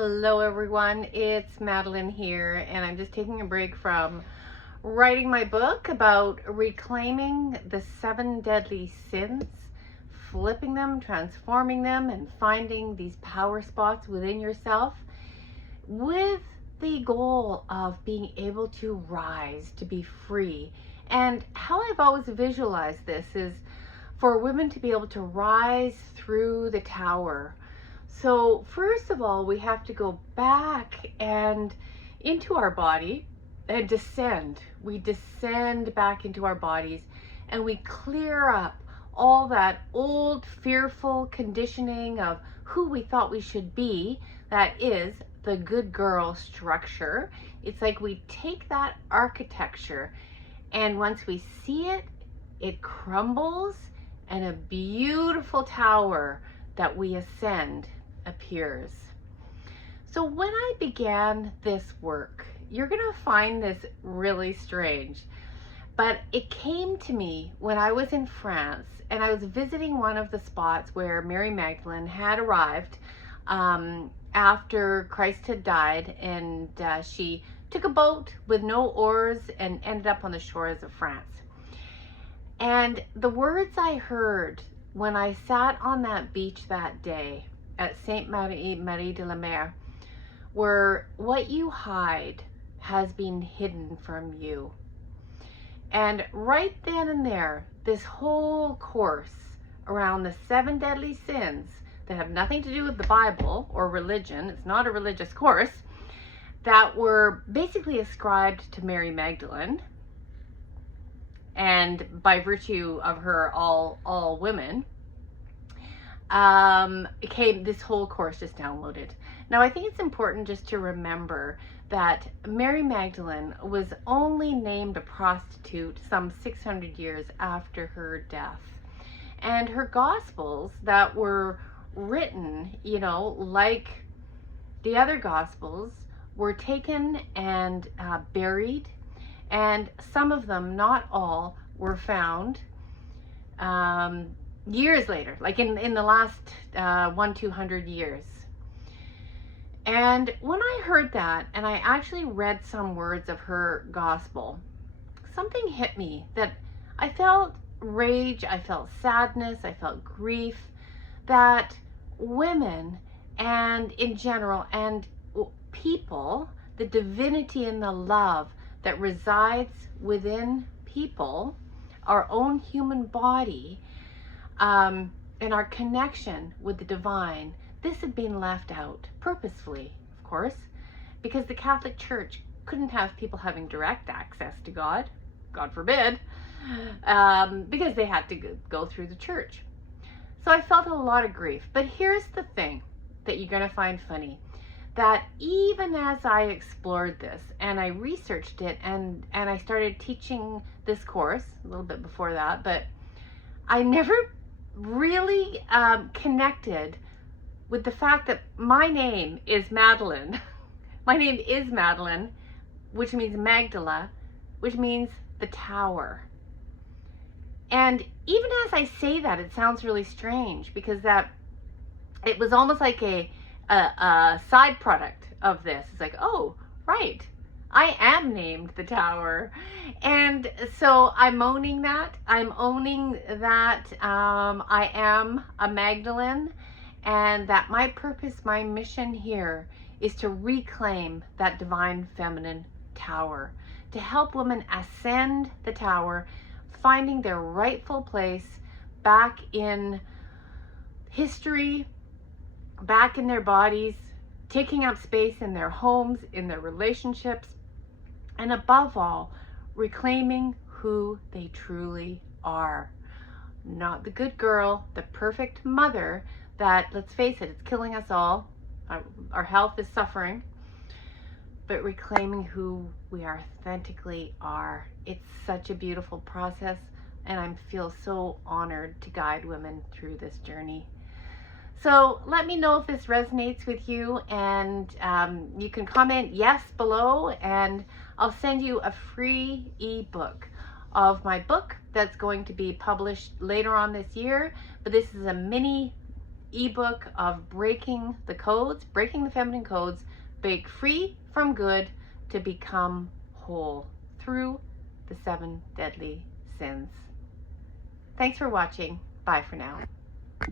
Hello everyone, it's Magdalene here, and I'm just taking a break from writing my book about reclaiming the 7 deadly sins, flipping them, transforming them, and finding these power spots within yourself with the goal of being able to rise, to be free. And how I've always visualized this is for women to be able to rise through the tower. So first of all, we have to go back and into our body and descend. We descend back into our bodies and we clear up all that old fearful conditioning of who we thought we should be. That is the good girl structure. It's like we take that architecture, and once we see it, it crumbles and a beautiful tower that we ascend appears. So when I began this work, you're gonna find this really strange, but it came to me when I was in France and I was visiting one of the spots where Mary Magdalene had arrived after Christ had died, and she took a boat with no oars and ended up on the shores of France. And the words I heard when I sat on that beach that day at Sainte Marie de la Mer were, what you hide has been hidden from you. And right then and there, this whole course around the 7 deadly sins that have nothing to do with the Bible or religion, it's not a religious course, that were basically ascribed to Mary Magdalene, and by virtue of her, all women, this whole course just downloaded. Now, I think it's important just to remember that Mary Magdalene was only named a prostitute some 600 years after her death. And her Gospels that were written, like the other Gospels, were taken and buried. And some of them, not all, were found years later, like in the last 200 years. And when I heard that, and I actually read some words of her gospel, something hit me that I felt rage, I felt sadness, I felt grief, that women and in general, and people, the divinity and the love that resides within people, our own human body, and our connection with the divine, this had been left out purposefully, of course, because the Catholic Church couldn't have people having direct access to God, God forbid, because they had to go through the church. So I felt a lot of grief. But here's the thing that you're going to find funny, that even as I explored this and I researched it and I started teaching this course a little bit before that, but I never really connected with the fact that my name is Magdalene. My name is Magdalene, which means Magdala, which means the tower. And even as I say that, it sounds really strange, because that it was almost like a side product of this. It's like, oh, right, I am named the tower. And so I'm owning that. I'm owning that I am a Magdalene, and that my purpose, my mission here is to reclaim that divine feminine tower, to help women ascend the tower, finding their rightful place back in history, back in their bodies, taking up space in their homes, in their relationships, and above all, reclaiming who they truly are. Not the good girl, the perfect mother that, let's face it, it's killing us all. Our health is suffering. But reclaiming who we authentically are. It's such a beautiful process, and I feel so honored to guide women through this journey. So let me know if this resonates with you, and you can comment yes below, and I'll send you a free ebook of my book that's going to be published later on this year. But this is a mini ebook of breaking the codes, breaking the feminine codes, break free from good to become whole through the 7 deadly sins. Thanks for watching. Bye for now.